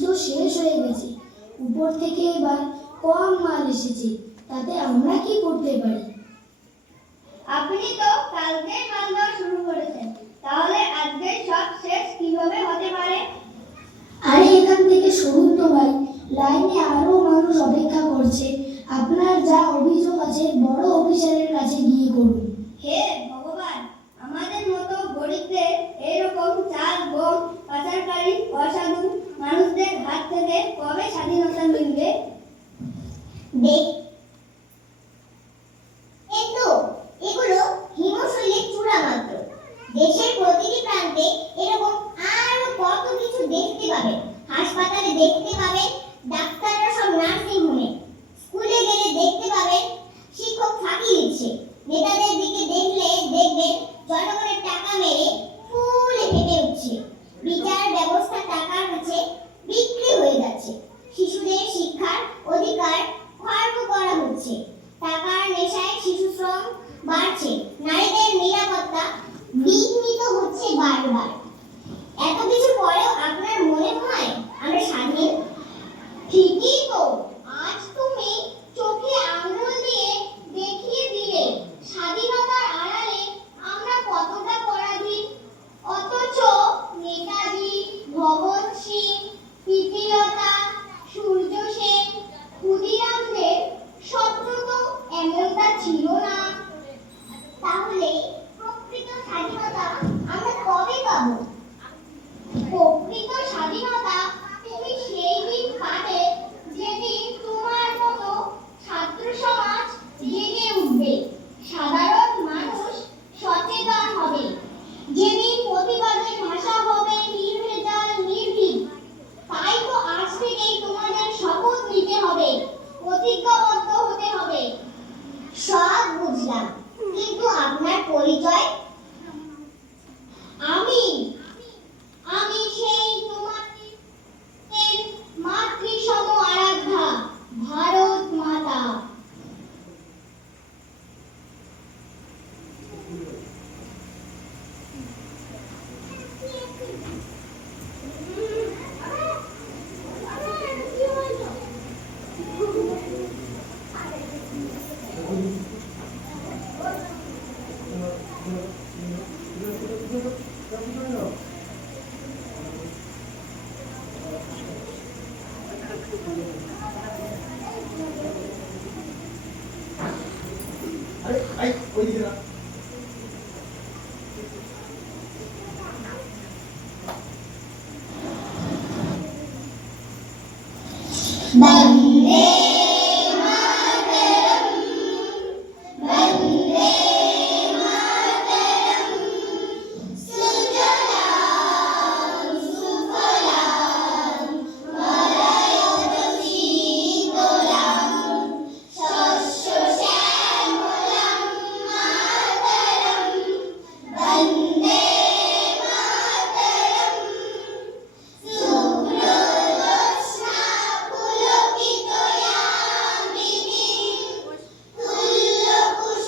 তো শেষ হয়ে গেছে, উপর থেকে এবার কম মাল এসেছে, তাতে আমরা কি করতে পারি? আপনি তো কালকেই মাল দেওয়া শুরু করেছেন, তাহলে আজকে সব শেষ কিভাবে হতে পারে? আরে এখান থেকে সরুন তো ভাই, লাইনে আরো মানুষ অপেক্ষা করছে। আপনার যা অভিযোগ আছে বড় অফিসারের কাছে গিয়ে করুন। হে ভগবান, আমাদের মতো গরিবদের এরকম চাল গম পাচারকারী অসাধু মানুষদের হাত থেকে কবে স্বাধীনতা মিলবে? দেখ, কিন্তু এগুলো হিমশৈলের চূড়া মাত্র। দেশের প্রতিটি প্রান্তে এরকম আরো কত কিছু দেখতে পাবেন। হাসপাতালে দেখতে পাবেন ডাক্তাররা সব নার্সিং হোমে, স্কুলে গেলে দেখতে পাবেন শিক্ষক ফাঁকি দিচ্ছে। নেতাদের দিকে দেখলে দেখবেন জনগণের টাকা মেরে ফুলে ফেটে উঠছে। বিচার ব্যবস্থা টাকার কাছে বিক্রি হয়ে যাচ্ছে। শিশুদের শিক্ষার অধিকার খর্ব করা হচ্ছে। টাকার নেশায় শিশু শ্রম বাড়ছে। নারীদের নিরাপত্তা বিঘ্নিত হচ্ছে বারবার। এত কিছু পরেও আপনার মনে হয় আমরা স্বাধীন? ঠিকই তো, আজ তুমি চোখে আঙুল দিয়ে দেখিয়ে দিলে স্বাধীনতার আড়ালে আমরা কতটা পরাধীন। অথচ নেতাজি, ভগৎ সিং, প্রীতিলতা, সূর্য সেন, ক্ষুদিরামদের স্বপ্ন তো এমনটা ছিল না। তাহলে প্রকৃত স্বাধীনতা আমরা কবে পাবো? প্রকৃত স্বাধীনতা তুমি সেই দিন পাবে যেদিন তোমার মতো ছাত্র সমাজ জেগে উঠবে, সাধারণ মানুষ সচেতন হবে, যেদিন প্রতিবাদের ভাষা হবে নির্ভেজাল নির্ভীক। তাই তো আজ থেকেই তোমাদের শপথ নিতে হবে, প্রতিজ্ঞাবদ্ধ হতে হবে। সব বুঝলাম, কিন্তু আপনার পরিচয়? আমি আমি সেই তোমাদের মাতৃসম আরাধ্যা ভারত মাতা। বন্দে মাতরম, বন্দে মাতরম, সুজলাম সুফলাম মলয়জ শীতলাম, শস্য শ্যামলাম মাতরম, বন্দে মাতরম, শুভ্রজ্যোৎস্না পুলকিতয়ামিনীম, তুল্যকুসুমিতা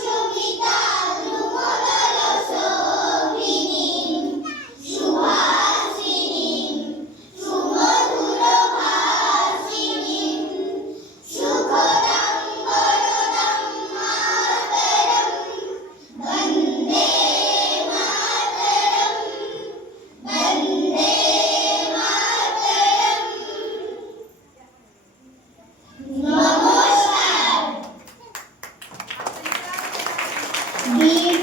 দ্রুমদলশোভিনীম, সুহাসিনীম সুমধুরভাষিণীম, সুখদাং বরদাং মাতরম, বন্দে মাতরম, বন্দে মাতরম। নমস্কার। বীর